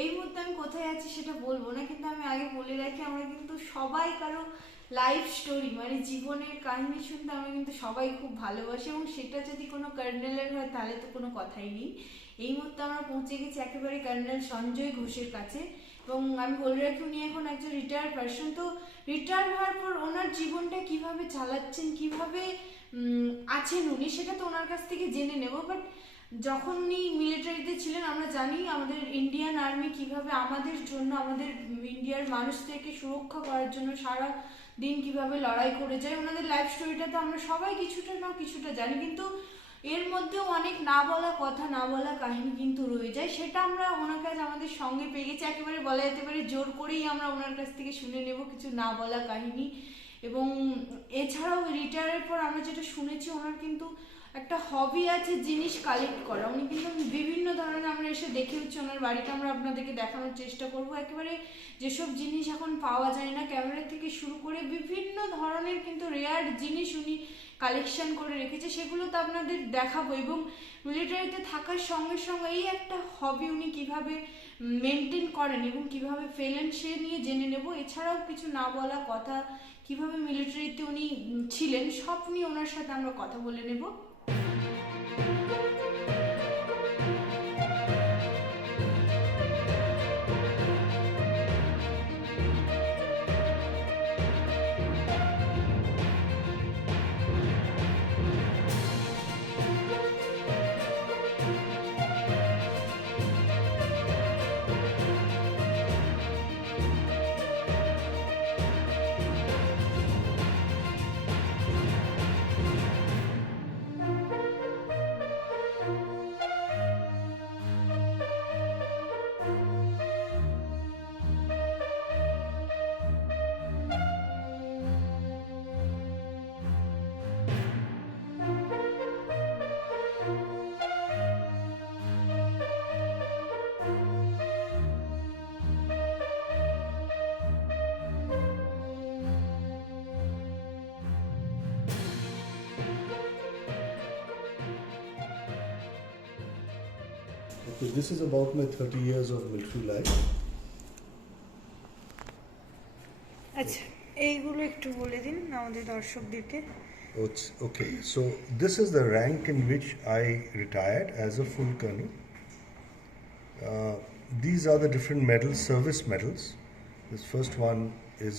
এই মুহূর্তে আমি কোথায় আছি সেটা বলবো না, কিন্তু আমি আগে বলে রাখি আমরা কিন্তু সবাই কারো লাইফ স্টোরি মানে জীবনের কাহিনী শুনতে আমরা কিন্তু সবাই খুব ভালোবাসি, এবং সেটা যদি কোনো কর্নেলের হয় তাহলে তো কোনো কথাই নেই। এই মুহূর্তে আমরা পৌঁছে গেছি একেবারে কর্নেল সঞ্জয় ঘোষের কাছে, এবং আমি বলে রাখি উনি এখন একজন রিটায়ার্ড পার্সন। তো রিটায়ার হওয়ার পর ওনার জীবনটা কিভাবে চালাচ্ছেন, কিভাবে আছেন উনি, সেটা তো ওনার কাছ থেকে জেনে নেব। বাট যখন উনি মিলিটারিতে ছিলেন আমরা জানি আমাদের ইন্ডিয়ান আর্মি কিভাবে আমাদের জন্য, আমাদের ইন্ডিয়ার মানুষদেরকে সুরক্ষা করার জন্য সারা দিন কিভাবে লড়াই করে যায়। ওনাদের লাইফ স্টোরিটা তো আমরা সবাই কিছুটা না কিছুটা জানি, কিন্তু এর মধ্যেও অনেক না বলা কথা, না বলা কাহিনী কিন্তু রয়ে যায়। সেটা আমরা ওনার কাছে আমাদের সঙ্গে পেয়ে গেছি, একেবারে বলা যেতে পারে জোর করেই আমরা ওনার কাছ থেকে শুনে নেব কিছু না বলা কাহিনী। এবং এছাড়াও রিটায়ারের পর আমরা যেটা শুনেছি ওনার কিন্তু একটা হবি আছে জিনিস কালেক্ট করা। উনি কিন্তু বিভিন্ন ধরনের, আমরা এসে দেখে হচ্ছে ওনার বাড়িটা আমরা আপনাদেরকে দেখানোর চেষ্টা করব। একেবারে যেসব জিনিস এখন পাওয়া যায় না, ক্যামেরা থেকে শুরু করে বিভিন্ন ধরনের কিন্তু রেয়ার জিনিস উনি কালেকশন করে রেখেছে, সেগুলো তো আপনাদের দেখাবো। এবং মিলিটারিতে থাকার সঙ্গে সঙ্গে এই একটা হবি উনি কিভাবে মেনটেন করেন এবং কিভাবে ফেলেন সে নিয়ে জেনে নেব। এছাড়াও কিছু না বলা কথা, কিভাবে মিলিটারিতে উনি ছিলেন, সব নিয়ে ওনার সাথে আমরা কথা বলে নেব। Okay, this is about my 30 years of military life. আচ্ছা, এইগুলো একটু বলে দিন আমাদের দর্শকদেরকে। Oh, it's okay. So this is the rank in which I retired as a full colonel. These are the different medals, service medals. This first one is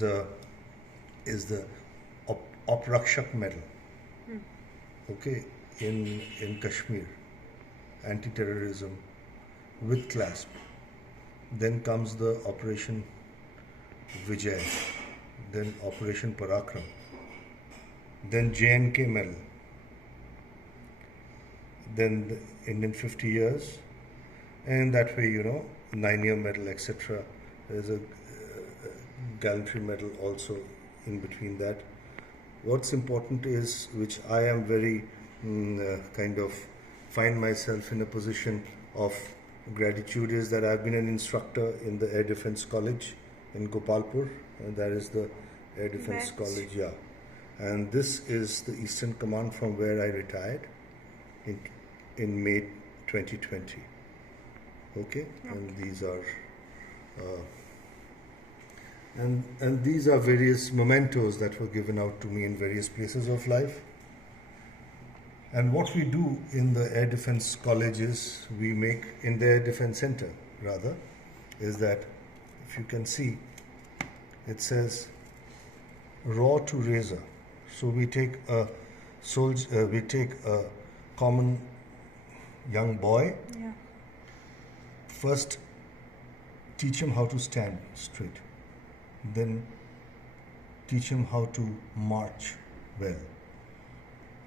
the Oprakshak medal. Okay, in Kashmir, anti-terrorism with clasp. Then comes the Operation Vijay, then Operation Parakram, then JNK medal, then the Indian 50 years, and that way, 9-year medal, etc. There's a gallantry medal also in between that. What's important is, which I am very kind of find myself in a position of gratitude, is that I've been an instructor in the Air Defense College in Gopalpur, and that is the Air Defense College, yeah. And this is the Eastern Command from where I retired in May 2020. Okay, and these are and these are various mementos that were given out to me in various places of life. And what we do in the Air Defense College is we make, in the Air Defense Center rather, is that if you can see, it says raw to razor. So we take a soldier, we take a common young boy. Yeah. First, teach him how to stand straight. Then teach him how to march well.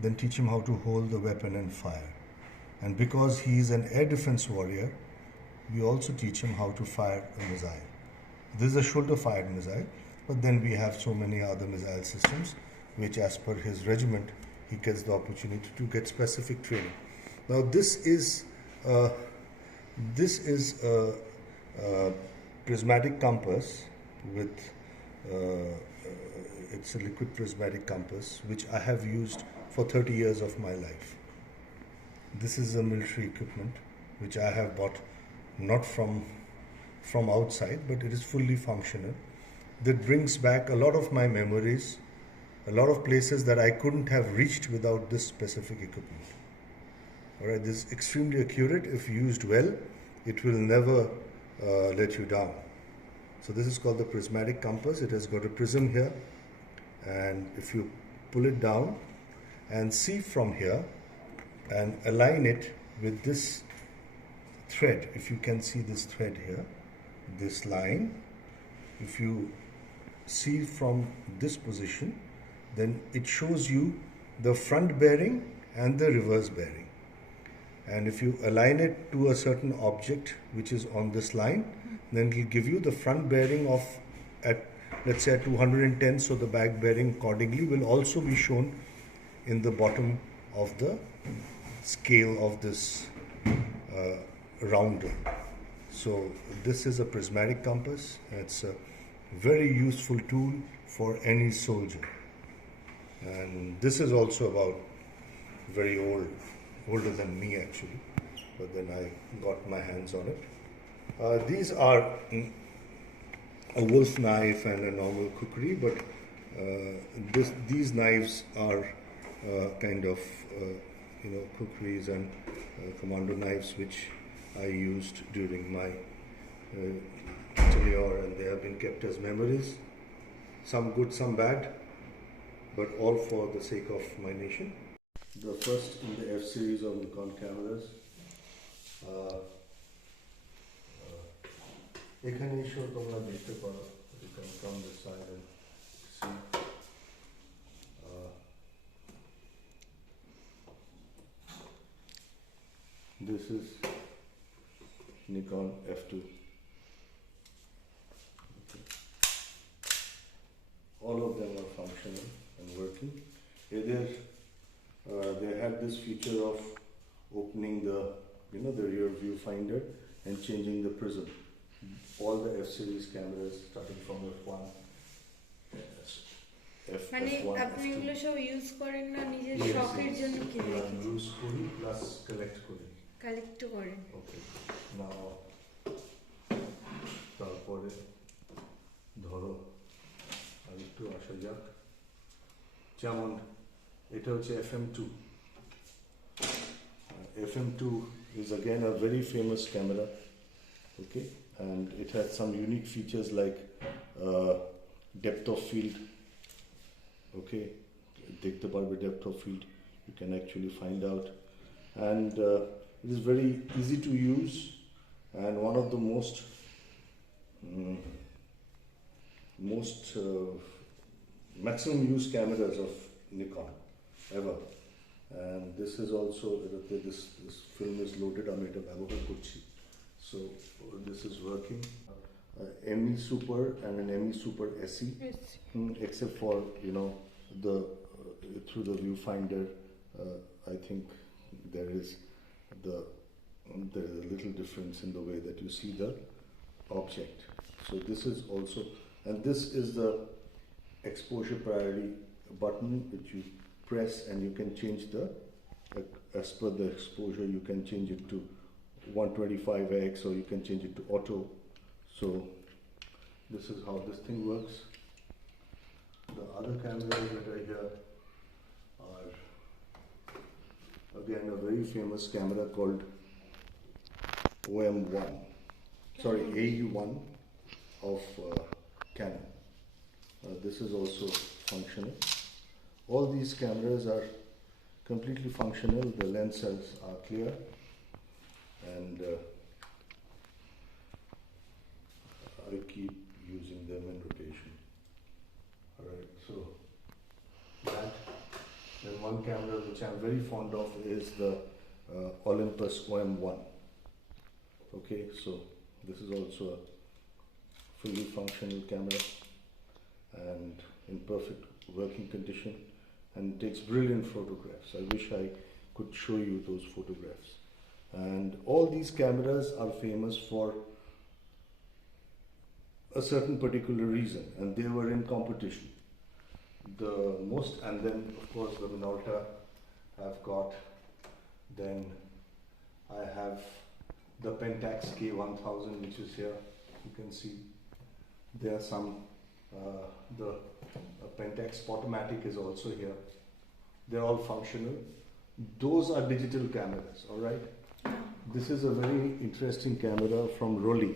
Then teach him how to hold the weapon and fire. And because he is an air defense warrior, we also teach him how to fire a missile. This is a shoulder-fired missile, but then we have so many other missile systems, which as per his regiment, he gets the opportunity to get specific training. Now this is a prismatic compass with, it's a liquid prismatic compass, which I have used for 30 years of my life. This is a military equipment which I have bought not from from outside, but it is fully functional. That brings back a lot of my memories, a lot of places that I couldn't have reached without this specific equipment. Alright, this is extremely accurate. If used well, it will never let you down. So this is called the prismatic compass. It has got a prism here, and if you pull it down and see from here and align it with this thread, if you can see this thread here, this line, if you see from this position, then it shows you the front bearing and the reverse bearing. And if you align it to a certain object which is on this line, then it will give you the front bearing of, at let's say at 210, so the back bearing accordingly will also be shown in the bottom of the scale of this rounder. So this is a prismatic compass. It's a very useful tool for any soldier. And this is also about very old, older than me actually, but then I got my hands on it. These are a wolf knife and a normal kukri, but these knives are kind of kukris and commando knives which I used during my tenure, and they have been kept as memories, some good, some bad, but all for the sake of my nation. The first in the F series of Nikon cameras. এখানে এসেও তোমরা দেখতে পারো, you can come this side and see. This is Nikon F2. Okay. All of them are functional and working. They had this feature of opening the rear viewfinder and changing the prism. All the F series cameras starting from F1, মানে F1, আপনি F2. এগুলো সব use করেন না নিজের Yes, শখের yes. জন্য কিনে রেখেছেন? Use করি plus collect করি. কালেক্ট করেন? Okay. Now তারপরে ধরো আর একটু আসা যাক, যেমন এটা হচ্ছে FM2. FM2 is again a very famous camera, okay, and it has some unique features like depth of field, okay, dekte parbe depth of field, you can actually find out, and it is very easy to use and one of the most maximum use cameras of Nikon ever. And this is also, this film is loaded, আমি এটা ব্যবহার করছি, so this is working. ME Super and an ME Super SE, except for the through the viewfinder, I think there is a little difference in the way that you see the object. So this is also, and this is the exposure priority button which you press and you can change as per the exposure, you can change it to 125x or you can change it to auto. So this is how this thing works. The other cameras that are here are again a very famous camera called AE1 of Canon. This is also functional. All these cameras are completely functional. The lenses are clear, and I keep using them in rotation. Alright, so that. Then one camera which I'm very fond of is the Olympus OM1. Okay, so this is also a fully functional camera and in perfect working condition and takes brilliant photographs. I wish I could show you those photographs. And all these cameras are famous for a certain particular reason, and they were in competition. The most, and then of course the Minolta I've got, then I have the Pentax K1000 which is here, You can see there are some, the Pentax Spotomatic is also here. They're all functional. Those are digital cameras, all right? This is a very interesting camera from Rolly.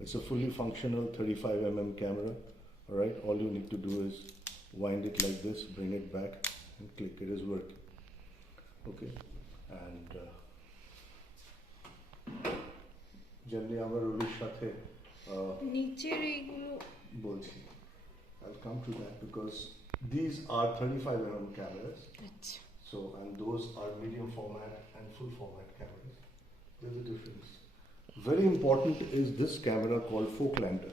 It's a fully functional 35mm camera, all right? All you need to do is wind it like this, bring it back, and click. It is working. Okay, and generally our Rolly's সাথে নিচের এইগুলো বলছি. I'll come to that because these are 35mm cameras. আচ্ছা So, and those are medium format and full format cameras. There's a difference. Very important is this camera called Folklander.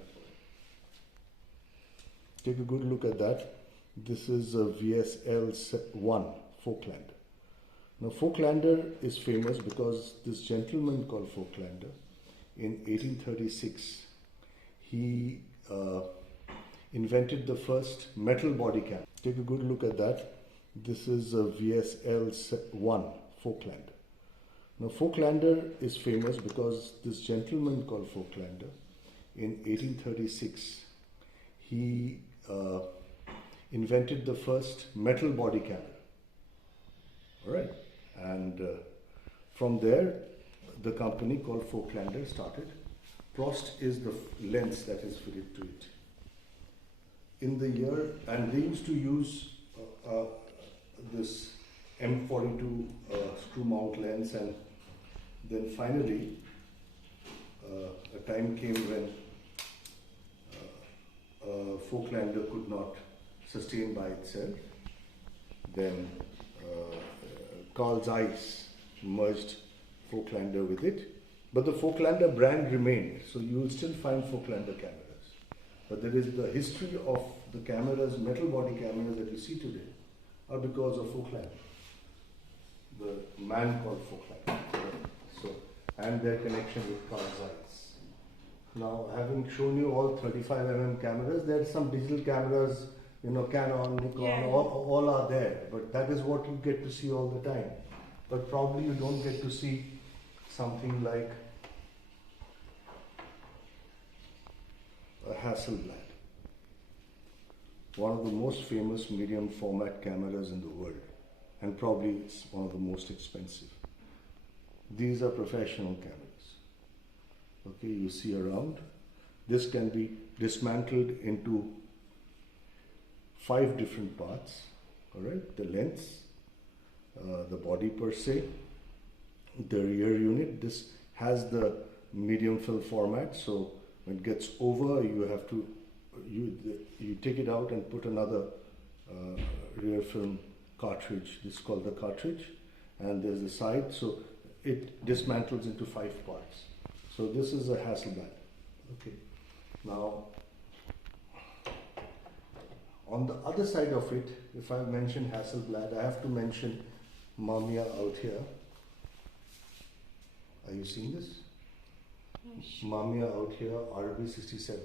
Take a good look at that. This is a VSL1 Folklander. Now, Folklander is famous because this gentleman called Folklander, in 1836, he invented the first metal body camera. Take a good look at that. This is a VSL1 Folklander. Now, Folklander is famous because this gentleman called Folklander, in 1836, he invented the first metal body camera. All right, and from there, the company called Folklander started. Prost is the lens that is fitted to it. In the year, and they used to use this M42 screw mount lens, and then finally a time came when Folklander could not sustain by itself. Then Carl Zeiss merged Folklander with it, but the Folklander brand remained, so you will still find Folklander cameras. But there is the history of the cameras, metal body cameras that you see today, are because of Folklander, the man called Folklander. So, and their connection with Carl Zeiss. Now, having shown you all 35mm cameras, there are some digital cameras, you know, Canon, Nikon, all are there, but that is what you get to see all the time. But probably you don't get to see something like a Hasselblad, one of the most famous medium format cameras in the world, and probably it's one of the most expensive. These are professional cameras. Okay, you see around. This can be dismantled into 5 different parts. All right, the lens, the body per se, the rear unit. This has the medium film format, so when it gets over, you have to you take it out and put another rear film cartridge. This is called the cartridge, and there's the side, so it dismantles into 5 parts. So this is a Hasselblad. Okay, now on the other side of it, if I mention Hasselblad, I have to mention Mamiya out here. Are you seeing this? Mamiya out here, RB67.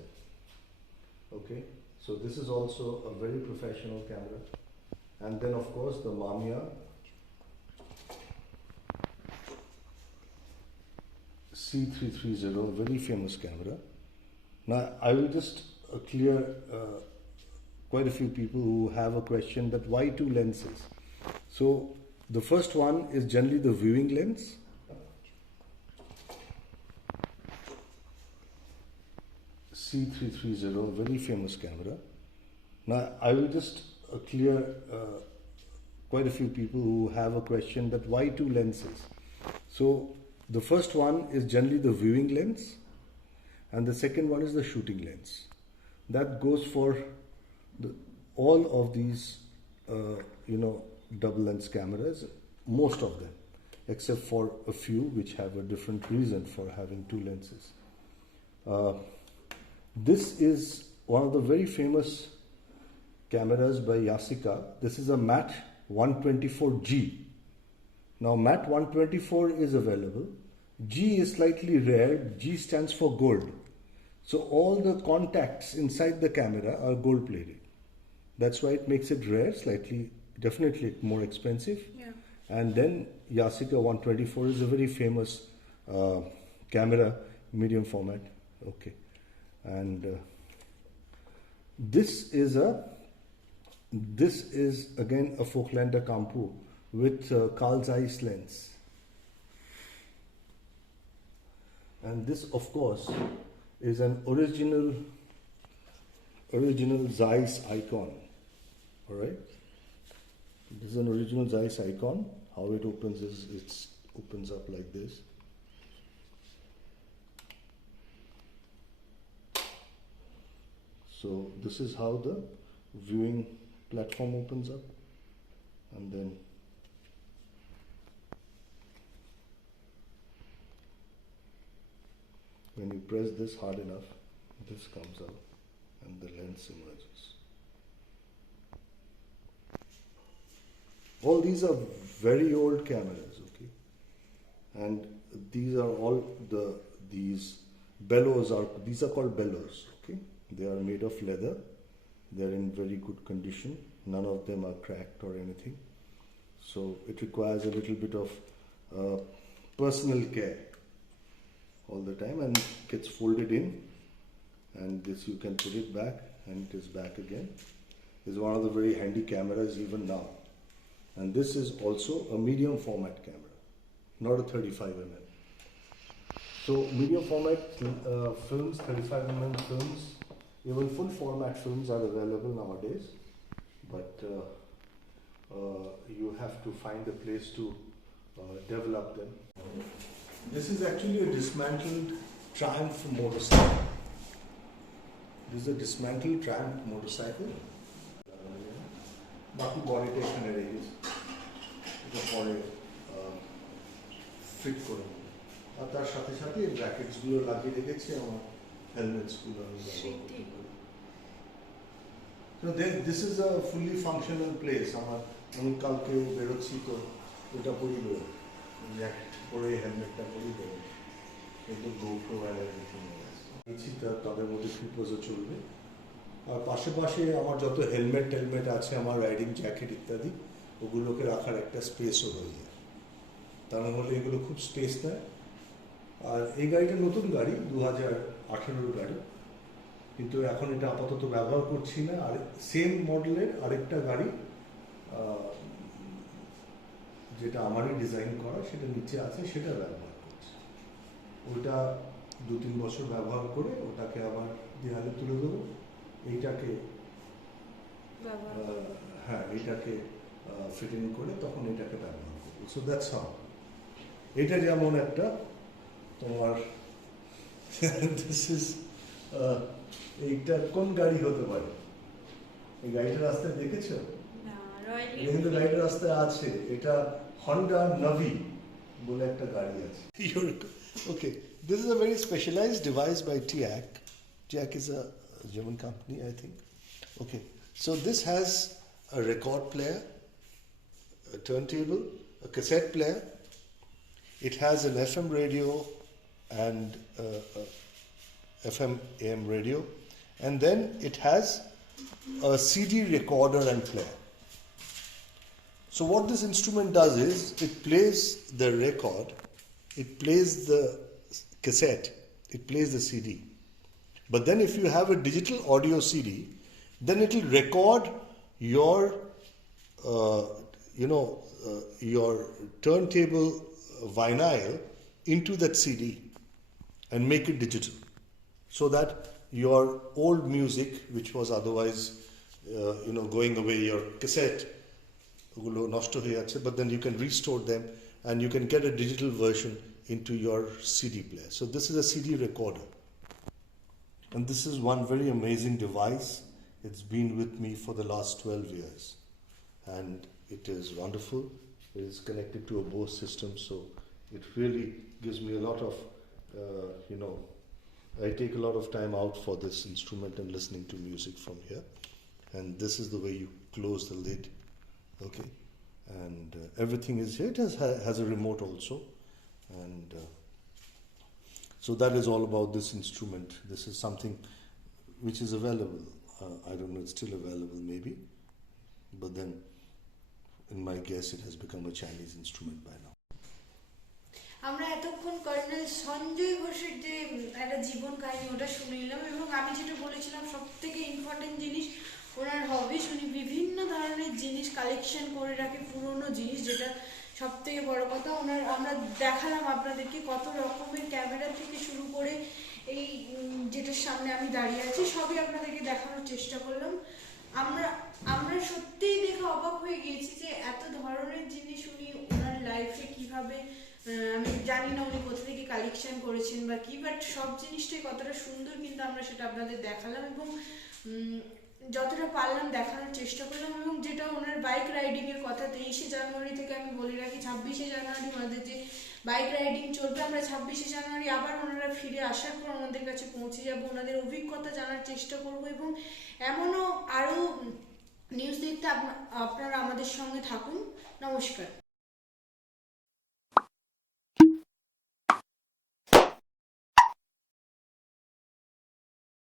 Okay, so this is also a very professional camera. And then of course the Mamiya C330, very famous camera. Now I will just clear quite a few people who have a question that why 2 lenses? So the first one is generally the viewing lens. C330, very famous camera. Now I will just clear quite a few people who have a question that why 2 lenses? So the first one is generally the viewing lens, and the second one is the shooting lens. That goes for all of these double lens cameras, most of them, except for a few which have a different reason for having 2 lenses. This is one of the very famous cameras by Yasica. This is a MAT 124G. Now MAT 124 is available. G is slightly rare. G stands for gold. So all the contacts inside the camera are gold plated. That's why it makes it rare, definitely more expensive. Yeah. And then Yasica 124 is a very famous camera medium format. Okay, and this is again a Folklander Kampu with Carl Zeiss lens, and this of course is an original Zeiss icon. All right, this is an original Zeiss icon. How it opens is it opens up like this. So this is how the viewing platform opens up, and then when you press this hard enough, this comes out and the lens emerges. All these are very old cameras, okay, and these are all these bellows are called bellows, okay. They are made of leather. They are in very good condition. None of them are cracked or anything. So it requires a little bit of personal care all the time, and gets folded in, and this you can put it back and it is back again. It's one of the very handy cameras even now. And this is also a medium format camera, not a 35mm. So medium format films, 35mm films, even full format films are available nowadays, but you have to find a place to develop them. This is actually a dismantled Triumph motorcycle. This is a dismantled Triumph motorcycle. বাকি বডিটা এখানে রেখেছি, এটা পরে fit করে নেব। আর তার সাথে সাথে এই ব্র্যাকেটসগুলো লাগিয়ে রেখেছি আমার হেলমেটসগুলো আমি ব্যবহার করতে পারি। So this is a fully functional place. আমি কালকে বেরোচ্ছি তো এটা পরেই বেরোবো, জ্যাকেট পরে হেলমেটটা পরেই বেরোবো, কিন্তু GoPro আর এভরিথিং আছে। তাদের মধ্যে ফিটপোজও চলবে। আর পাশে আমার যত হেলমেট আছে, আমার রাইডিং জ্যাকেট ইত্যাদি, ওগুলোকে রাখার একটা স্পেসও হয়ে যায়। তার মধ্যে এগুলো খুব স্পেস নেয়। আর এই গাড়িটা নতুন গাড়ি, 2018 গাড়ি, কিন্তু এখন এটা আপাতত ব্যবহার করছি না। আর সেম মডেলের আরেকটা গাড়ি যেটা আমারই ডিজাইন করা, সেটা নিচে আছে, সেটা ব্যবহার করছি। ওইটা 2-3 বছর ব্যবহার করে ওটাকে আবার দেয়ালে তুলে দেবো। এইটাকে ফিটিং করে তখন এটাকে ব্যবহার করবো। So that's how. এটা যেমন একটা তোমার দিস ইজ এইটা কোন গাড়ি হতে পারে? এই গাড়িটা রাস্তায় দেখেছো? কিন্তু গাড়িটা রাস্তায় আছে, এটা হন্ডা নাভি বলে একটা গাড়ি আছে। Okay, this is a very specialized device by TIAC. TIAC is a German company, I think. Okay, so this has a record player, a turntable, a cassette player. It has an FM radio and FM AM radio, and then it has a CD recorder and player. So what this instrument does is it plays the record, it plays the cassette, it plays the CD. But then if you have a digital audio CD, then it will record your, your turntable vinyl into that CD and make it digital, so that your old music, which was otherwise, going away, your cassette, but then you can restore them and you can get a digital version into your CD player. So this is a CD recorder. And this is one very amazing device. It's been with me for the last 12 years. And it is wonderful. It is connected to a Bose system, so it really gives me a lot of, I take a lot of time out for this instrument and listening to music from here. And this is the way you close the lid. Okay. And everything is here. It has a remote also. And so that is all about this instrument. This is something which is available. I don't know, it's still available maybe. But then, in my guess, it has become a Chinese instrument by now. আমরা এতক্ষণ colonel Sanjay ঘোষের যে একটা জীবন কাহিনী ওটা শুনে নিলাম, এবং আমি যেটা বলেছিলাম সব থেকে ইম্পর্টেন্ট জিনিস ওনার হবিস, উনি বিভিন্ন ধরনের জিনিস কালেকশন করে রাখে, পুরনো জিনিস, যেটা সব থেকে বড় কথা। আমরা দেখালাম আপনাদেরকে কত রকমের ক্যামেরা থেকে শুরু করে এই যেটার সামনে আমি দাঁড়িয়ে আছি সবই আপনাদেরকে দেখানোর চেষ্টা করলাম। আমরা সত্যিই দেখে অবাক হয়ে গিয়েছি যে এত ধরনের জিনিস উনি ওনার লাইফে কিভাবে, আমি জানি না উনি কোথা থেকে কালেকশন করেছেন বা কি, বাট সব জিনিসটাই কতটা সুন্দর কিন্তু আমরা সেটা আপনাদের দেখালাম, এবং যতটা পারলাম দেখানোর চেষ্টা করলাম। এবং যেটা ওনার বাইক রাইডিং এর কথা, 23শে জানুয়ারি থেকে আমি বলে রাখি 26শে জানুয়ারি ওনাদের যে বাইক রাইডিং চলবে, আমরা 26শে জানুয়ারি আবার ওনারা ফিরে আসার পর ওনাদের কাছে পৌঁছে যাব, ওনাদের অভিজ্ঞতা জানার চেষ্টা করব, এবং এমনও আরও নিউজ দেখতে আপনারা আমাদের সঙ্গে থাকুন। নমস্কার।